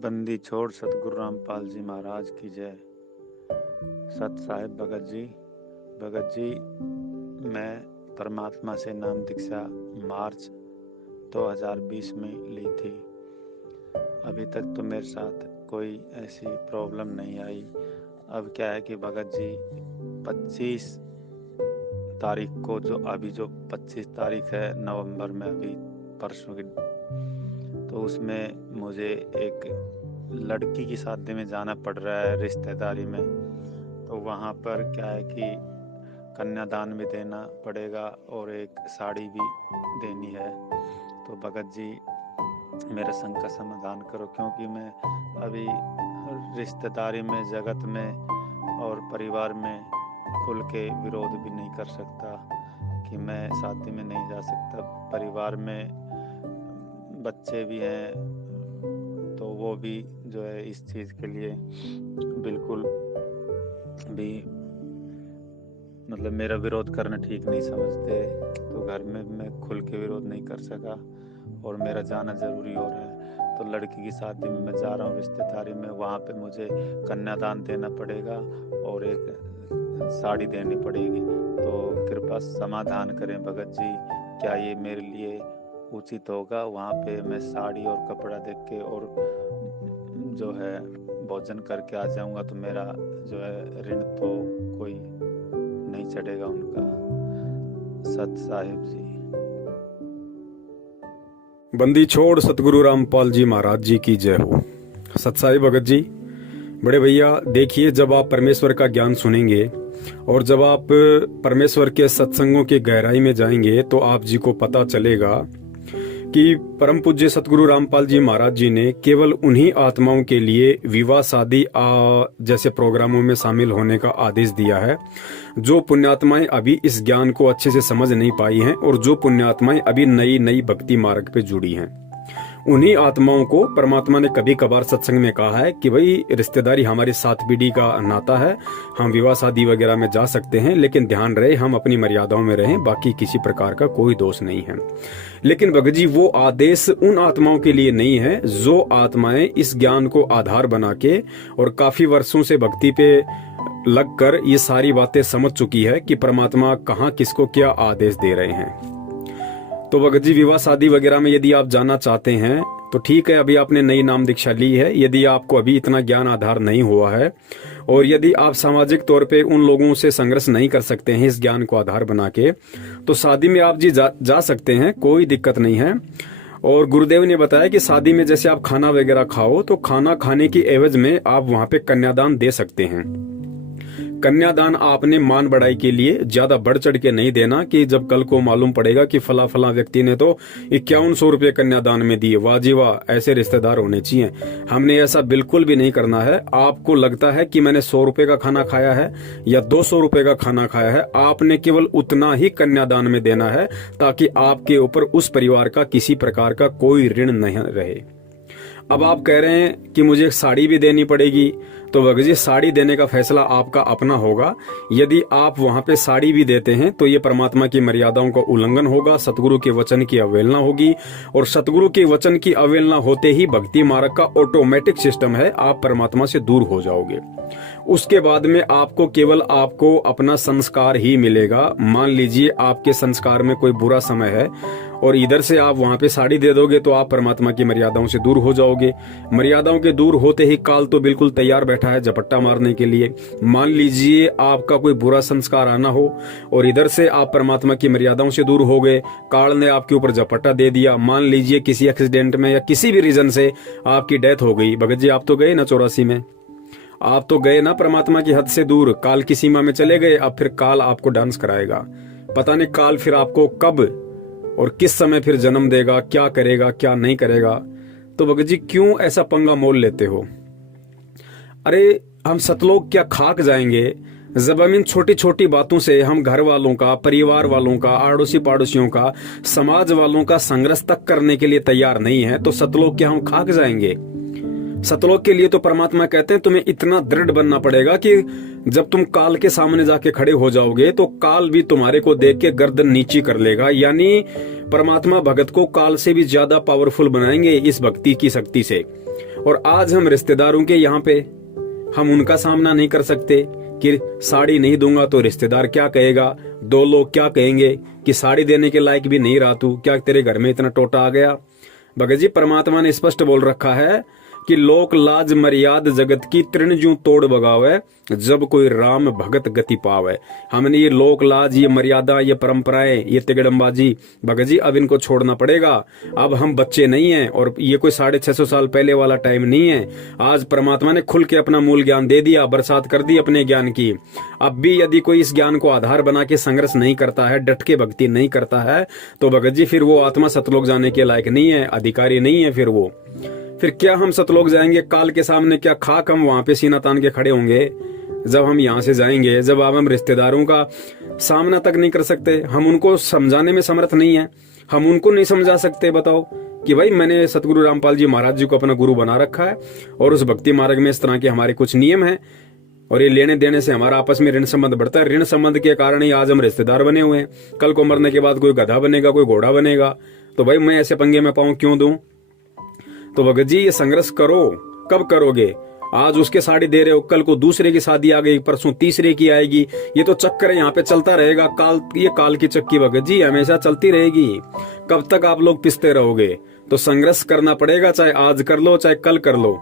बंदी छोड़ सतगुरु रामपाल जी महाराज की जय। सत साहिब भगत जी मैं परमात्मा से नाम दीक्षा मार्च 2020 में ली थी। अभी तक तो मेरे साथ कोई ऐसी प्रॉब्लम नहीं आई। अब क्या है कि भगत जी 25 तारीख को जो 25 तारीख है नवंबर में, अभी परसों की, तो उसमें मुझे एक लड़की की शादी में जाना पड़ रहा है रिश्तेदारी में। तो वहाँ पर क्या है कि कन्यादान भी देना पड़ेगा और एक साड़ी भी देनी है। तो भगत जी मेरे संग का समाधान करो, क्योंकि मैं अभी रिश्तेदारी में, जगत में और परिवार में खुल के विरोध भी नहीं कर सकता कि मैं शादी में नहीं जा सकता। परिवार में बच्चे भी हैं तो वो भी जो है इस चीज़ के लिए बिल्कुल भी मेरा विरोध करना ठीक नहीं समझते। तो घर में मैं खुल के विरोध नहीं कर सका और मेरा जाना ज़रूरी हो रहा है। तो लड़की की शादी में मैं जा रहा हूँ रिश्तेदारी में, वहाँ पे मुझे कन्यादान देना पड़ेगा और एक साड़ी देनी पड़ेगी। तो कृपा समाधान करें भगत जी, क्या ये मेरे लिए उचित होगा? वहाँ पे मैं साड़ी और कपड़ा देख के और जो है भोजन करके आ जाऊँगा तो मेरा जो है ऋण तो कोई नहीं चढ़ेगा उनका। सत साहिब जी। बंदी छोड़ सतगुरु रामपाल जी महाराज जी की जय हो। सतसाई भगत जी, बड़े भैया देखिए, जब आप परमेश्वर का ज्ञान सुनेंगे और जब आप परमेश्वर के सत्संगों की गहराई में जाएंगे तो आप जी को पता चलेगा कि परम पूज्य सतगुरु रामपाल जी महाराज जी ने केवल उन्हीं आत्माओं के लिए विवाह शादी जैसे प्रोग्रामों में शामिल होने का आदेश दिया है जो पुण्यात्माएं अभी इस ज्ञान को अच्छे से समझ नहीं पाई हैं और जो पुण्यात्माएं अभी नई नई भक्ति मार्ग पे जुड़ी हैं। उन्हीं आत्माओं को परमात्मा ने कभी कभार सत्संग में कहा है कि भाई रिश्तेदारी हमारी 7 पीढ़ी का नाता है, हम विवाह शादी वगैरह में जा सकते हैं, लेकिन ध्यान रहे हम अपनी मर्यादाओं में रहें, बाकी किसी प्रकार का कोई दोष नहीं है। लेकिन भगत जी वो आदेश उन आत्माओं के लिए नहीं है जो आत्माएं इस ज्ञान को आधार बना के और काफी वर्षों से भक्ति पे लगकर ये सारी बातें समझ चुकी है कि परमात्मा कहाँ किसको क्या आदेश दे रहे हैं। तो भगत जी विवाह शादी वगैरह में यदि आप जाना चाहते हैं तो ठीक है, अभी आपने नई नाम दीक्षा ली है। यदि आपको अभी इतना ज्ञान आधार नहीं हुआ है और यदि आप सामाजिक तौर पे उन लोगों से संघर्ष नहीं कर सकते हैं इस ज्ञान को आधार बना के, तो शादी में आप जी जा सकते हैं, कोई दिक्कत नहीं है। और गुरुदेव ने बताया कि शादी में जैसे आप खाना वगैरह खाओ तो खाना खाने की एवज में आप वहां पे कन्यादान दे सकते हैं। कन्यादान आपने मान बढ़ाई के लिए ज्यादा बढ़ चढ़ के नहीं देना कि जब कल को मालूम पड़ेगा कि फला फला व्यक्ति ने तो 5100 रुपये कन्यादान में दिए, वाह जी वाह, ऐसे रिश्तेदार होने चाहिए। हमने ऐसा बिल्कुल भी नहीं करना है। आपको लगता है कि मैंने 100 रुपए का खाना खाया है या 200 रुपए का खाना खाया है, आपने केवल उतना ही कन्यादान में देना है ताकि आपके ऊपर उस परिवार का किसी प्रकार का कोई ऋण नहीं रहे। अब आप कह रहे हैं कि मुझे साड़ी भी देनी पड़ेगी, तो भगत जी साड़ी देने का फैसला आपका अपना होगा। यदि आप वहां पे साड़ी भी देते हैं तो ये परमात्मा की मर्यादाओं का उल्लंघन होगा, सतगुरु के वचन की अवहेलना होगी और सतगुरु के वचन की अवहेलना होते ही भक्ति मार्ग का ऑटोमेटिक सिस्टम है, आप परमात्मा से दूर हो जाओगे। उसके बाद में आपको केवल आपको अपना संस्कार ही मिलेगा। मान लीजिए आपके संस्कार में कोई बुरा समय है और इधर से आप वहां पे साड़ी दे दोगे तो आप परमात्मा की मर्यादाओं से दूर हो जाओगे। मर्यादाओं के दूर होते ही काल तो बिल्कुल तैयार बैठा है झपट्टा मारने के लिए। मान लीजिए आपका कोई बुरा संस्कार आना हो और इधर से आप परमात्मा की मर्यादाओं से दूर हो गए, काल ने आपके ऊपर झपट्टा दे दिया। मान लीजिए किसी एक्सीडेंट में या किसी भी रीजन से आपकी डेथ हो गई। भगत जी आप तो गए ना 84 में, आप तो गए ना परमात्मा की हद से दूर, काल की सीमा में चले गए। अब फिर काल आपको डांस कराएगा, पता नहीं काल फिर आपको कब और किस समय फिर जन्म देगा, क्या करेगा क्या नहीं करेगा। तो भगत जी क्यों ऐसा पंगा मोल लेते हो? अरे हम सतलोक क्या खाक जाएंगे जब हम इन छोटी छोटी बातों से हम घर वालों का, परिवार वालों का, आड़ोसी पाड़ोसियों का, समाज वालों का संघर्ष तक करने के लिए तैयार नहीं है तो सतलोक क्या हम खाक जाएंगे? सतलोक के लिए तो परमात्मा कहते हैं तुम्हें इतना दृढ़ बनना पड़ेगा कि जब तुम काल के सामने जाके खड़े हो जाओगे तो काल भी तुम्हारे को देख के गर्दन नीची कर लेगा। यानी परमात्मा भगत को काल से भी ज्यादा पावरफुल बनाएंगे इस भक्ति की शक्ति से। और आज हम रिश्तेदारों के यहाँ पे हम उनका सामना नहीं कर सकते कि साड़ी नहीं दूंगा तो रिश्तेदार क्या कहेगा, दो लोग क्या कहेंगे कि साड़ी देने के लायक भी नहीं रहा तू, क्या तेरे घर में इतना टोटा आ गया। भगत जी परमात्मा ने स्पष्ट बोल रखा है कि लोक लाज मर्याद जगत की तृण जू तोड़ बगावे, जब कोई राम भगत गति पावे। हमने ये लोक लाज, ये मर्यादा, ये परंपराएं, ये तिगड़मबाजी भगत जी अब इनको छोड़ना पड़ेगा। अब हम बच्चे नहीं हैं और ये कोई 650 साल पहले वाला टाइम नहीं है। आज परमात्मा ने खुल के अपना मूल ज्ञान दे दिया, बरसात कर दी अपने ज्ञान की। अब भी यदि कोई इस ज्ञान को आधार बना के संघर्ष नहीं करता है, डट के भक्ति नहीं करता है, तो भगत जी फिर वो आत्मा सतलोक जाने के लायक नहीं है, अधिकारी नहीं है। फिर क्या हम सतलोक जाएंगे? काल के सामने क्या खाक हम वहां पे सीना तान के खड़े होंगे जब हम यहाँ से जाएंगे, जब अब हम रिश्तेदारों का सामना तक नहीं कर सकते, हम उनको समझाने में समर्थ नहीं है, हम उनको नहीं समझा सकते। बताओ कि भाई मैंने सतगुरु रामपाल जी महाराज जी को अपना गुरु बना रखा है और उस भक्ति मार्ग में इस तरह के हमारे कुछ नियम हैं और ये लेने देने से हमारा आपस में ऋण संबंध बढ़ता है। ऋण संबंध के कारण ही आज हम रिश्तेदार बने हुए हैं। कल को मरने के बाद कोई गधा बनेगा, कोई घोड़ा बनेगा, तो भाई मैं ऐसे पंगे में पाऊं क्यों दूं? तो भगत जी ये संघर्ष करो। कब करोगे? आज उसके साड़ी दे रहे हो, कल को दूसरे की शादी आ गई, परसों तीसरे की आएगी। ये तो चक्कर यहाँ पे चलता रहेगा। ये काल की चक्की भगत जी हमेशा चलती रहेगी। कब तक आप लोग पिसते रहोगे? तो संघर्ष करना पड़ेगा, चाहे आज कर लो चाहे कल कर लो।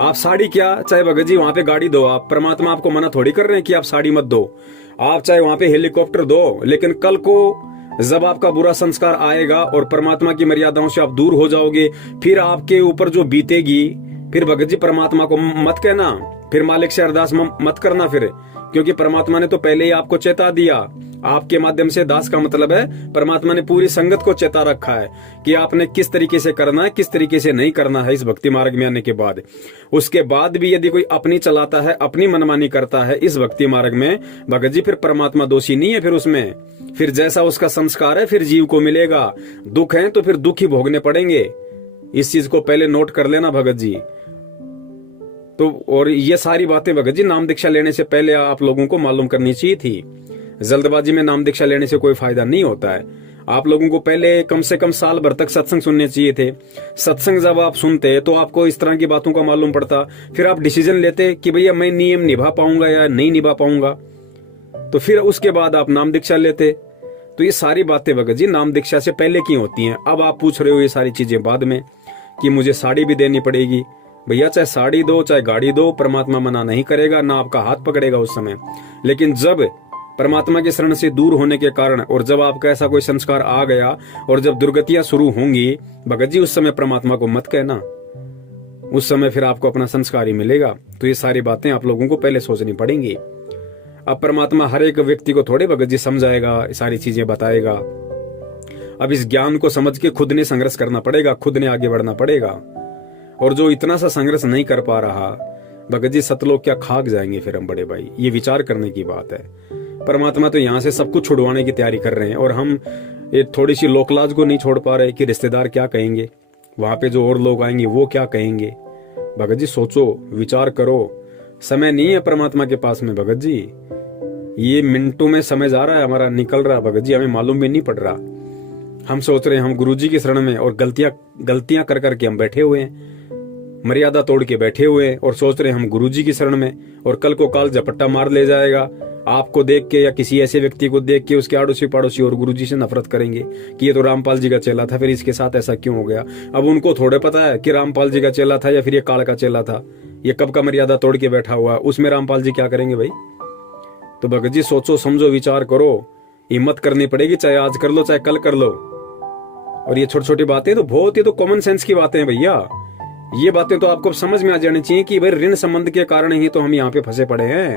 आप साड़ी क्या, चाहे भगत जी वहां पे गाड़ी दो। आप परमात्मा आपको मना थोड़ी कर रहे हैं कि आप साड़ी मत दो। आप चाहे वहां पे हेलीकॉप्टर दो, लेकिन कल को जब आपका बुरा संस्कार आएगा और परमात्मा की मर्यादाओं से आप दूर हो जाओगे, फिर आपके ऊपर जो बीतेगी, फिर भगत जी परमात्मा को मत कहना, फिर मालिक से अरदास मत करना फिर, क्योंकि परमात्मा ने तो पहले ही आपको चेता दिया। आपके माध्यम से दास का मतलब है परमात्मा ने पूरी संगत को चेता रखा है कि आपने किस तरीके से करना है, किस तरीके से नहीं करना है। इस भक्ति मार्ग में आने के बाद, उसके बाद भी यदि कोई अपनी चलाता है, अपनी मनमानी करता है इस भक्ति मार्ग में, भगत जी फिर परमात्मा दोषी नहीं है। फिर उसमें फिर जैसा उसका संस्कार है फिर जीव को मिलेगा। दुख है तो फिर दुख ही भोगने पड़ेंगे। इस चीज को पहले नोट कर लेना भगत जी। तो और ये सारी बातें भगत जी नाम दीक्षा लेने से पहले आप लोगों को मालूम करनी चाहिए थी। जल्दबाजी में नाम दीक्षा लेने से कोई फायदा नहीं होता है। आप लोगों को पहले कम से कम साल भर तक सत्संग सुनने चाहिए थे। सत्संग जब आप सुनते तो आपको इस तरह की बातों का मालूम पड़ता, फिर आप डिसीजन लेते कि भैया मैं नियम निभा पाऊंगा या नहीं निभा पाऊंगा, तो फिर उसके बाद आप नाम दीक्षा लेते। तो ये सारी बातें भगत जी नाम दीक्षा से पहले की होती हैं। अब आप पूछ रहे हो ये सारी चीजें बाद में कि मुझे साड़ी भी देनी पड़ेगी। भैया चाहे साड़ी दो चाहे गाड़ी दो, परमात्मा मना नहीं करेगा, ना आपका हाथ पकड़ेगा उस समय। लेकिन जब परमात्मा के शरण से दूर होने के कारण और जब आपका ऐसा कोई संस्कार आ गया और जब दुर्गतियां शुरू होंगी भगत जी, उस समय परमात्मा को मत कहना, उस समय फिर आपको अपना संस्कार ही मिलेगा। तो ये सारी बातें आप लोगों को पहले सोचनी पड़ेंगी। अब परमात्मा हर एक व्यक्ति को थोड़े भगत जी समझाएगा, सारी चीजें बताएगा। अब इस ज्ञान को समझ के खुद ने संघर्ष करना पड़ेगा, खुद ने आगे बढ़ना पड़ेगा। और जो इतना सा संघर्ष नहीं कर पा रहा भगत जी, सतलोक क्या खाक जाएंगे फिर हम बड़े भाई। ये विचार करने की बात है। परमात्मा तो यहाँ से सब कुछ छुड़वाने की तैयारी कर रहे हैं और हम ये थोड़ी सी लोकलाज को नहीं छोड़ पा रहे कि रिश्तेदार क्या कहेंगे, वहां पे जो और लोग आएंगे वो क्या कहेंगे। भगत जी सोचो, विचार करो। समय नहीं है परमात्मा के पास में भगत जी। ये मिनटों में समय जा रहा है, हमारा निकल रहा है भगत जी, हमें मालूम भी नहीं पड़ रहा। हम सोच रहे हैं हम गुरु जी की शरण में और गलतियां कर करके हम बैठे हुए हैं, मर्यादा तोड़ के बैठे हुए हैं और सोच रहे हैं हम गुरु जी की शरण में, और कल को काल झपट्टा मार ले जाएगा। आपको देख के या किसी ऐसे व्यक्ति को देख के उसके आड़ोसी पाड़ोसी और गुरु जी से नफरत करेंगे कि ये तो रामपाल जी का चेला था, फिर इसके साथ ऐसा क्यों हो गया। अब उनको थोड़े पता है कि रामपाल जी का चेला था या फिर ये काल का चेला था, ये कब का मर्यादा तोड़ के बैठा हुआ, उसमें रामपाल जी क्या करेंगे भाई। तो भगत जी सोचो, समझो, विचार करो। हिम्मत करनी पड़ेगी, चाहे आज कर लो चाहे कल कर लो। और ये छोटी छोटी बातें तो बहुत ही तो कॉमन सेंस की बातें हैं भैया। ये बातें तो आपको समझ में आ जानी चाहिए कि भाई ऋण संबंध के कारण ही तो हम यहाँ पे फंसे पड़े हैं।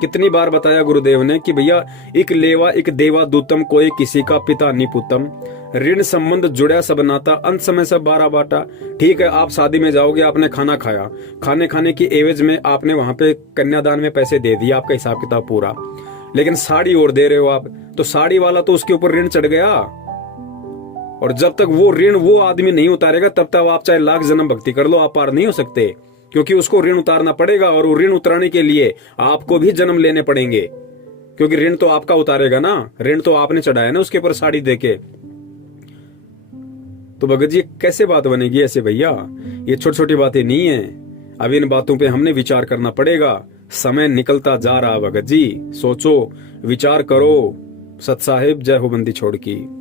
कितनी बार बताया गुरुदेव ने कि भैया एक लेवा एक देवा दूतम, कोई किसी का पिता निपुतम। ऋण संबंध जुड़ा सब नाता, अंत समय सब बारह बाटा। ठीक है, आप शादी में जाओगे, आपने खाना खाया, खाने की एवज में आपने वहां पे कन्यादान में पैसे दे दिए, आपका हिसाब किताब पूरा। लेकिन साड़ी और दे रहे हो आप, तो साड़ी वाला तो उसके ऊपर ऋण चढ़ गया। और जब तक वो ऋण वो आदमी नहीं उतारेगा तब तक आप चाहे लाख जन्म भक्ति कर लो, आप पार नहीं हो सकते, क्योंकि उसको ऋण उतारना पड़ेगा। और वो ऋण उतारने के लिए आपको भी जन्म लेने पड़ेंगे, क्योंकि ऋण तो आपका उतारेगा ना, ऋण तो आपने चढ़ाया ना उसके ऊपर साड़ी देके। तो भगत जी कैसे बात बनेगी ऐसे भैया? ये छोटी छोटी बातें नहीं है। अब इन बातों पे हमने विचार करना पड़ेगा। समय निकलता जा रहा भगत जी, सोचो, विचार करो। सत साहिब, जय हो बंदी छोड़ की।